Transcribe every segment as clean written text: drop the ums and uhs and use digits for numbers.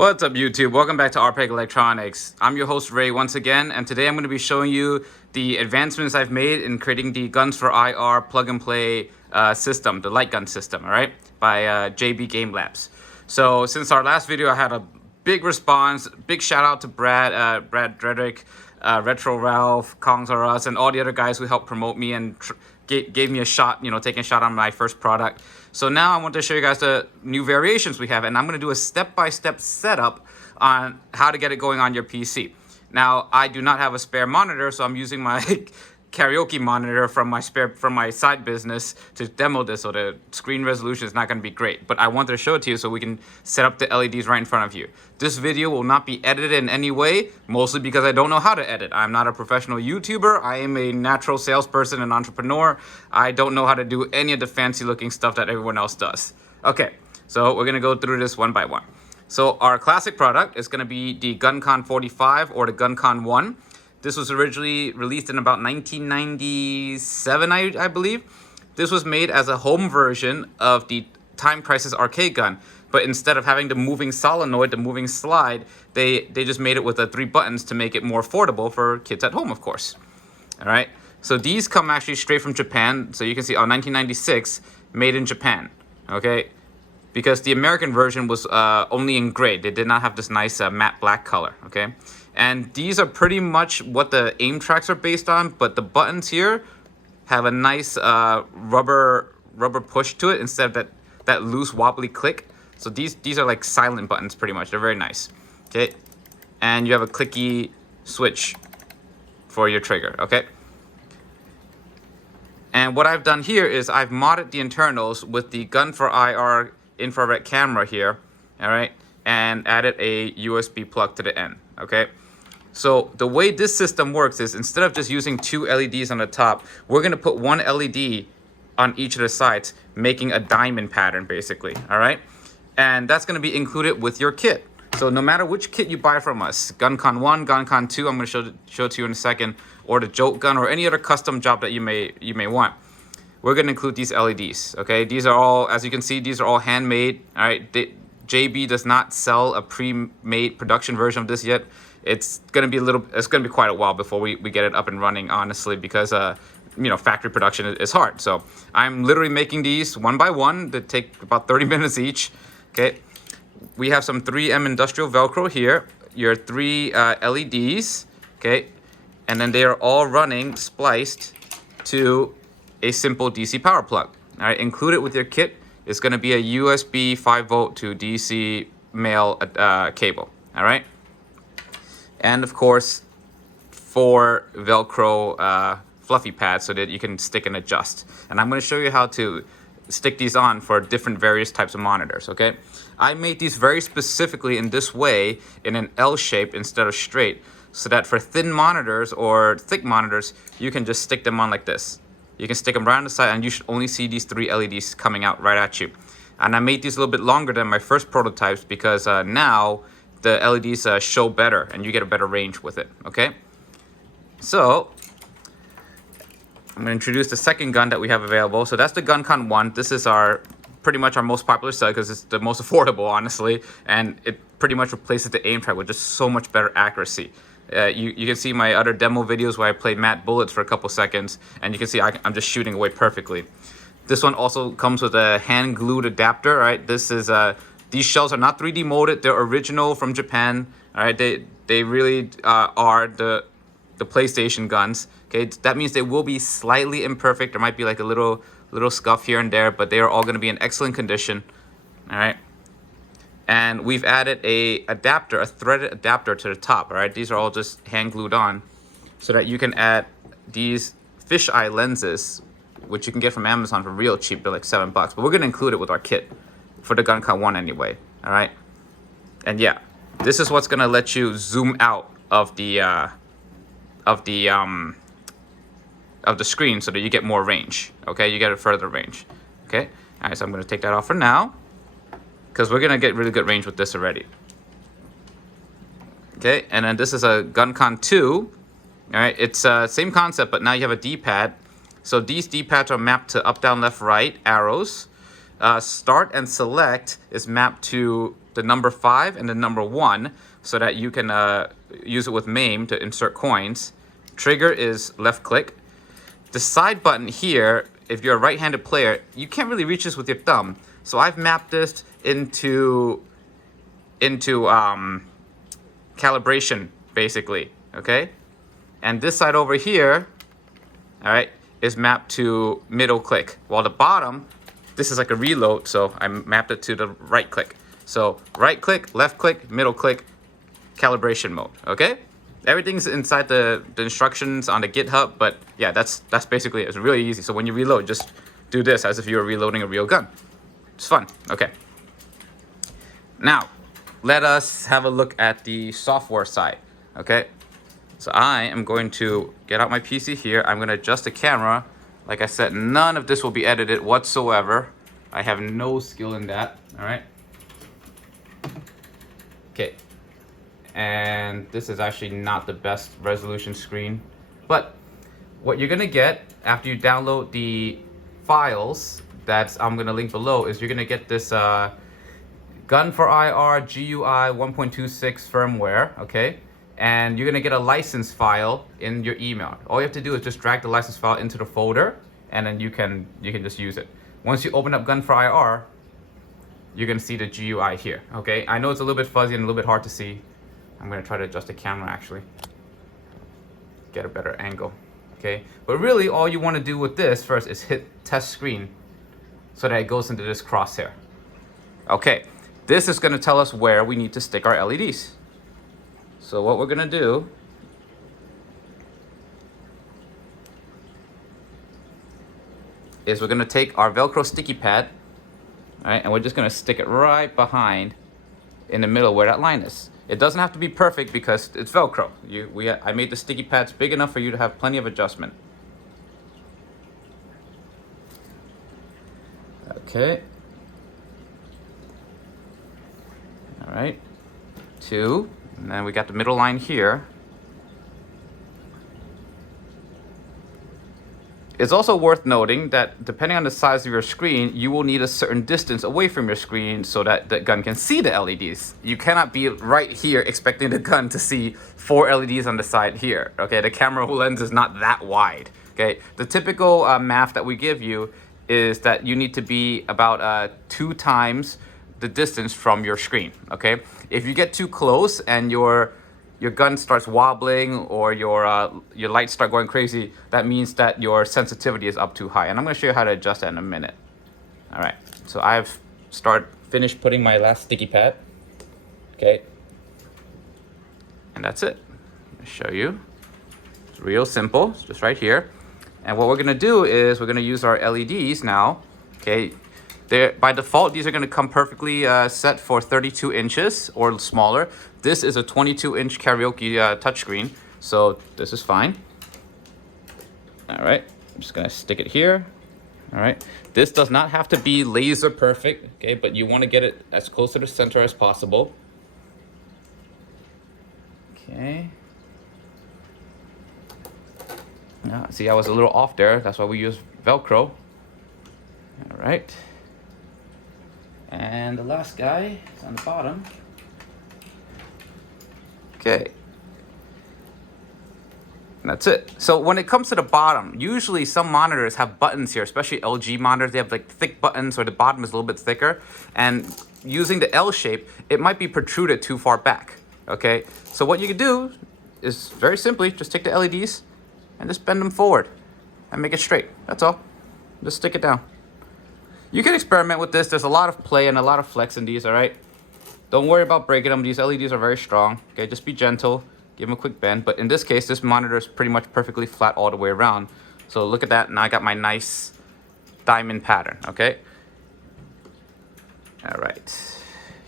What's up, YouTube? Welcome back to RPEG Electronics. I'm your host Ray once again, and today I'm going to be showing you the advancements I've made in creating the Gun4IR plug-and-play system, the light gun system, all right, by JB Game Labs. So since our last video, I had a big response. Big shout out to Brad Dredrick, Retro Ralph, Kongs R Us, and all the other guys who helped promote me and gave me a shot, taking a shot on my first product. So now I want to show you guys the new variations we have, and I'm going to do a step-by-step setup on how to get it going on your PC. Now, I do not have a spare monitor, so I'm using my karaoke monitor from my side business to demo this, so the screen resolution is not going to be great. But I wanted to show it to you so we can set up the LEDs right in front of you. This video will not be edited in any way, mostly because I don't know how to edit. I'm not a professional YouTuber. I am a natural salesperson and entrepreneur. I don't know how to do any of the fancy looking stuff that everyone else does. Okay, so we're going to go through this one by one. So our classic product is going to be the Guncon 45 or the Guncon 1. This was originally released in about 1997, I believe. This was made as a home version of the Time Crisis arcade gun, but instead of having the moving solenoid, the moving slide, they just made it with the 3 buttons to make it more affordable for kids at home, of course. All right, so these come actually straight from Japan. So you can see, 1996, made in Japan, okay? Because the American version was only in gray. They did not have this nice matte black color, okay? And these are pretty much what the aim tracks are based on, but the buttons here have a nice rubber push to it instead of that loose wobbly click. So these are like silent buttons pretty much. They're very nice, okay? And you have a clicky switch for your trigger, okay? And what I've done here is I've modded the internals with the Gun4IR infrared camera here, all right, and added a USB plug to the end, okay? So the way this system works is instead of just using 2 LEDs on the top, we're going to put 1 LED on each of the sides, making a diamond pattern basically, all right? And that's going to be included with your kit. So no matter which kit you buy from us, Guncon 1, Guncon 2, I'm going to show it to you in a second, or the joke gun or any other custom job that you may want, we're going to include these LEDs, okay? These are all, as you can see, these are all handmade, all right? JB does not sell a pre-made production version of this yet. It's going to be quite a while before we get it up and running, honestly, because factory production is hard. So I'm literally making these one by one that take about 30 minutes each, okay? We have some 3M industrial Velcro here, your 3 LEDs, okay? And then they are all running spliced to a simple DC power plug. All right, included with your kit is going to be a USB 5-volt to DC male cable. All right, and of course 4 Velcro fluffy pads so that you can stick and adjust. And I'm going to show you how to stick these on for different various types of monitors. Okay, I made these very specifically in this way, in an L shape instead of straight, so that for thin monitors or thick monitors, you can just stick them on like this. You can stick them right on the side and you should only see these 3 LEDs coming out right at you. And I made these a little bit longer than my first prototypes because now the LEDs show better and you get a better range with it, okay? So I'm gonna introduce the second gun that we have available. So that's the Guncon 1. This is pretty much our most popular set because it's the most affordable, honestly. And it pretty much replaces the aim track with just so much better accuracy. You can see my other demo videos where I played matte bullets for a couple seconds, and you can see I'm just shooting away perfectly. This one also comes with a hand glued adapter, right? This is these shells are not 3D molded; they're original from Japan. All right, they really are the PlayStation guns. Okay, that means they will be slightly imperfect. There might be like a little scuff here and there, but they are all going to be in excellent condition. All right. And we've added a threaded adapter to the top, all right? These are all just hand glued on so that you can add these fisheye lenses, which you can get from Amazon for real cheap. They're like $7, but we're gonna include it with our kit for the Guncon 1 anyway, all right? And yeah, this is what's gonna let you zoom out of the screen so that you get more range, okay? You get a further range, okay? All right, so I'm gonna take that off for now, because we're going to get really good range with this already. Okay, and then this is a Guncon 2. All right, it's same concept, but now you have a D-pad. So these D-pads are mapped to up, down, left, right arrows. Start and select is mapped to the number 5 and the number 1 so that you can use it with MAME to insert coins. Trigger is left click. The side button here, if you're a right-handed player, you can't really reach this with your thumb. So I've mapped this into calibration, basically, okay? And this side over here, all right, is mapped to middle click. While the bottom, this is like a reload, so I mapped it to the right click. So right click, left click, middle click, calibration mode, okay? Everything's inside the instructions on the GitHub, but yeah, that's basically it. It's really easy. So when you reload, just do this as if you were reloading a real gun. It's fun, okay. Now, let us have a look at the software side, okay? So I am going to get out my PC here. I'm gonna adjust the camera. Like I said, none of this will be edited whatsoever. I have no skill in that, all right? Okay, and this is actually not the best resolution screen, but what you're gonna get after you download the files that I'm gonna link below is you're gonna get this Gun4IR GUI 1.26 firmware, okay? And you're gonna get a license file in your email. All you have to do is just drag the license file into the folder, and then you can just use it. Once you open up Gun4IR, you're gonna see the GUI here, okay? I know it's a little bit fuzzy and a little bit hard to see. I'm gonna try to adjust the camera actually. Get a better angle, okay? But really all you wanna do with this first is hit test screen so that it goes into this crosshair. Okay, this is gonna tell us where we need to stick our LEDs. So what we're gonna do is we're gonna take our Velcro sticky pad, all right, and we're just gonna stick it right behind in the middle where that line is. It doesn't have to be perfect because it's Velcro. I made the sticky pads big enough for you to have plenty of adjustment. Okay. All right, 2, and then we got the middle line here. It's also worth noting that depending on the size of your screen, you will need a certain distance away from your screen so that the gun can see the LEDs. You cannot be right here expecting the gun to see 4 LEDs on the side here, okay? The camera lens is not that wide, okay? The typical math that we give you is that you need to be about 2 times the distance from your screen, okay? If you get too close and your gun starts wobbling or your lights start going crazy, that means that your sensitivity is up too high. And I'm gonna show you how to adjust that in a minute. All right, so I've finished putting my last sticky pad, okay? And that's it. I'll show you. It's real simple, it's just right here. And what we're gonna do is we're gonna use our LEDs now, okay? By default, these are going to come perfectly set for 32 inches or smaller. This is a 22-inch karaoke touchscreen, so this is fine. All right, I'm just going to stick it here. All right, this does not have to be laser perfect, okay, but you want to get it as close to the center as possible. Okay. Now, see, I was a little off there. That's why we use Velcro. All right. And the last guy is on the bottom. Okay. And that's it. So when it comes to the bottom, usually some monitors have buttons here, especially LG monitors. They have like thick buttons where the bottom is a little bit thicker. And using the L shape, it might be protruded too far back. Okay. So what you can do is very simply just take the LEDs and just bend them forward and make it straight. That's all. Just stick it down. You can experiment with this. There's a lot of play and a lot of flex in these, all right? Don't worry about breaking them. These LEDs are very strong, okay? Just be gentle. Give them a quick bend. But in this case, this monitor is pretty much perfectly flat all the way around. So look at that. Now I got my nice diamond pattern, okay? All right.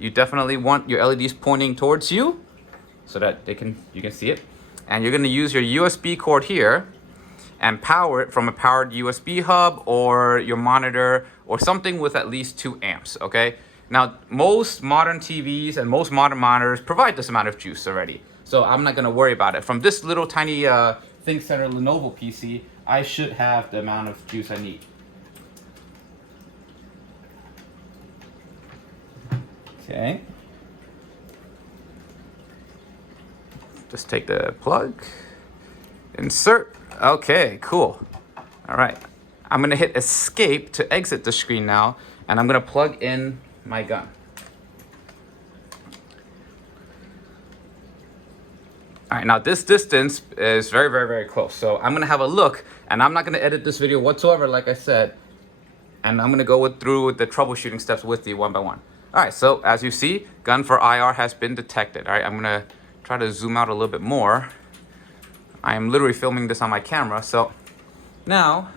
You definitely want your LEDs pointing towards you so that you can see it. And you're going to use your USB cord here and power it from a powered USB hub or your monitor or something with at least 2 amps, okay? Now, most modern TVs and most modern monitors provide this amount of juice already, so I'm not gonna worry about it. From this little tiny ThinkCenter Lenovo PC, I should have the amount of juice I need. Okay, Just take the plug, insert. Okay, cool. All right, I'm gonna hit escape to exit the screen now, and I'm gonna plug in my gun. All right, now this distance is very, very, very close. So I'm gonna have a look, and I'm not gonna edit this video whatsoever, like I said, and I'm gonna go through with the troubleshooting steps with you one by one. All right, so as you see, Gun4IR has been detected. All right, I'm gonna try to zoom out a little bit more. I am literally filming this on my camera, so now,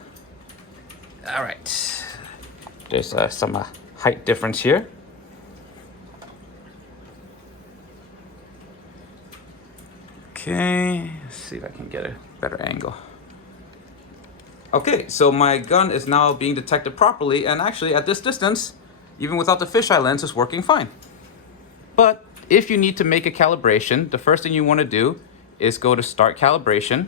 all right, there's some height difference here. Okay, let's see if I can get a better angle. Okay, so my gun is now being detected properly, and actually at this distance, even without the fisheye lens, it's working fine. But if you need to make a calibration, the first thing you want to do is go to Start Calibration.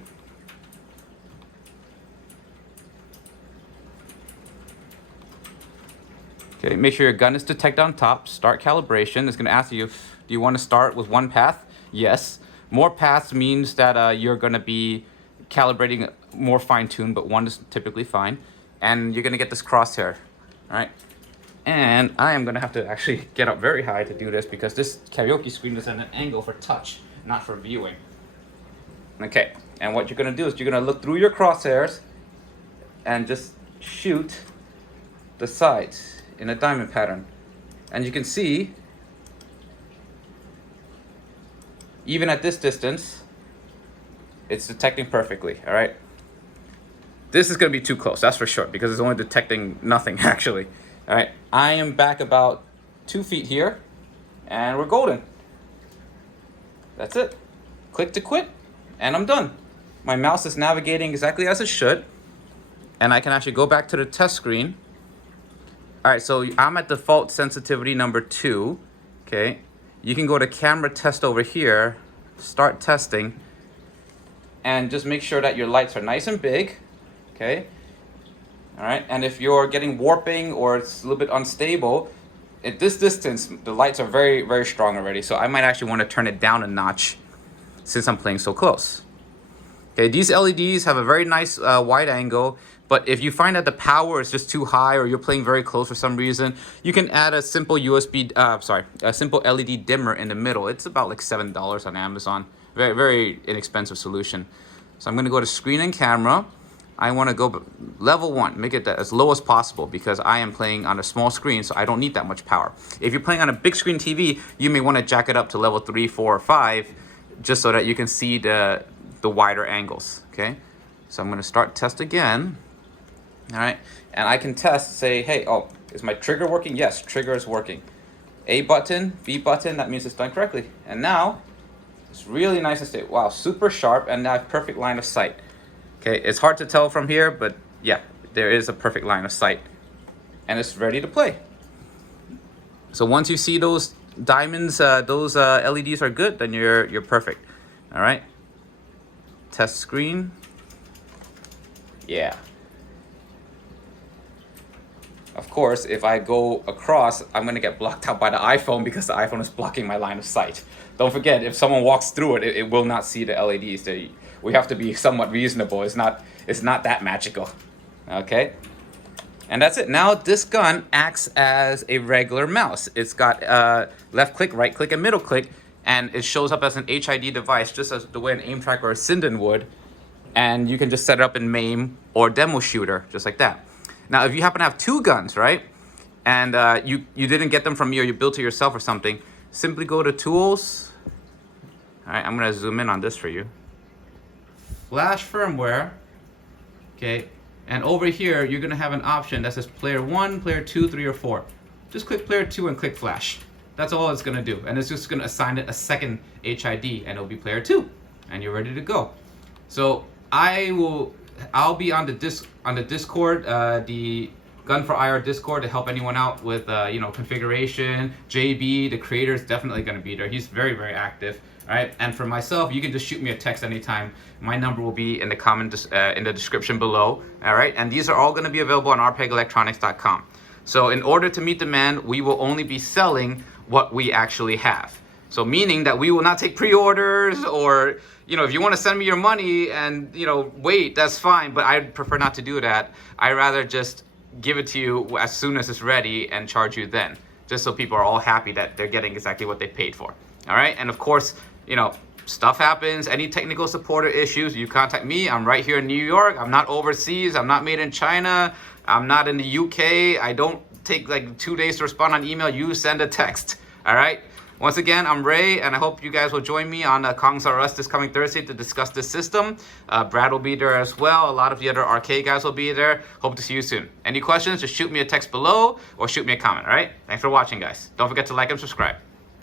Okay, make sure your gun is detected on top. Start Calibration. It's going to ask you, do you want to start with one path? Yes. More paths means that you're going to be calibrating more fine-tuned, but one is typically fine. And you're going to get this crosshair, all right? And I am going to have to actually get up very high to do this because this karaoke screen is at an angle for touch, not for viewing. Okay, and what you're going to do is you're going to look through your crosshairs and just shoot the sides in a diamond pattern. And you can see, even at this distance, it's detecting perfectly, all right? This is gonna be too close, that's for sure, because it's only detecting nothing, actually. All right, I am back about 2 feet here, and we're golden. That's it. Click to quit, and I'm done. My mouse is navigating exactly as it should, and I can actually go back to the test screen. All right, so I'm at default sensitivity number 2, okay? You can go to camera test over here, start testing, and just make sure that your lights are nice and big, okay? All right, and if you're getting warping or it's a little bit unstable, at this distance, the lights are very, very strong already, so I might actually want to turn it down a notch since I'm playing so close. Okay, these LEDs have a very nice wide angle, but if you find that the power is just too high or you're playing very close for some reason, you can add a simple a simple LED dimmer in the middle. It's about like $7 on Amazon. Very, very inexpensive solution. So I'm gonna go to screen and camera. I wanna go level 1, make it as low as possible because I am playing on a small screen, so I don't need that much power. If you're playing on a big screen TV, you may wanna jack it up to level 3, 4, or 5, just so that you can see the wider angles, okay? So I'm gonna start test again. All right, and I can test, say, hey, oh, is my trigger working? Yes, trigger is working. A button, B button, that means it's done correctly. And now, it's really nice and stable. Wow, super sharp, and now I have perfect line of sight. Okay, it's hard to tell from here, but yeah, there is a perfect line of sight. And it's ready to play. So once you see those diamonds, those LEDs are good, then you're perfect. All right, test screen. Yeah. Of course, if I go across, I'm gonna get blocked out by the iPhone because the iPhone is blocking my line of sight. Don't forget, if someone walks through it, it will not see the LEDs. We have to be somewhat reasonable. It's not that magical, okay? And that's it. Now this gun acts as a regular mouse. It's got left click, right click, and middle click, and it shows up as an HID device, just as the way an aim tracker or a Sinden would. And you can just set it up in MAME or demo shooter, just like that. Now, if you happen to have 2 guns, right, and you didn't get them from me or you built it yourself or something, simply go to Tools. All right, I'm gonna zoom in on this for you. Flash firmware, okay, and over here, you're gonna have an option that says player 1, player 2, 3, or 4. Just click player 2 and click flash. That's all it's gonna do, and it's just gonna assign it a second HID, and it'll be player 2, and you're ready to go. So I'll be on the Discord, the Gun4IR Discord, to help anyone out with configuration. JayBee, the creator, is definitely going to be there. He's very, very active. All right, and for myself, you can just shoot me a text anytime. My number will be in the in the description below. All right, and these are all going to be available on rpegelectronics.com. So in order to meet demand, we will only be selling what we actually have. So meaning that we will not take pre-orders, or if you want to send me your money and wait, that's fine, but I'd prefer not to do that. I'd rather just give it to you as soon as it's ready and charge you then, just so people are all happy that they're getting exactly what they paid for. All right, and of course, stuff happens. Any technical support or issues, you contact me. I'm right here in New York. I'm not overseas. I'm not made in China. I'm not in the UK. I don't take like 2 days to respond on email. You send a text. All right. Once again, I'm Ray, and I hope you guys will join me on Kongs R Us this coming Thursday to discuss this system. Brad will be there as well. A lot of the other arcade guys will be there. Hope to see you soon. Any questions, just shoot me a text below or shoot me a comment, all right? Thanks for watching, guys. Don't forget to like and subscribe.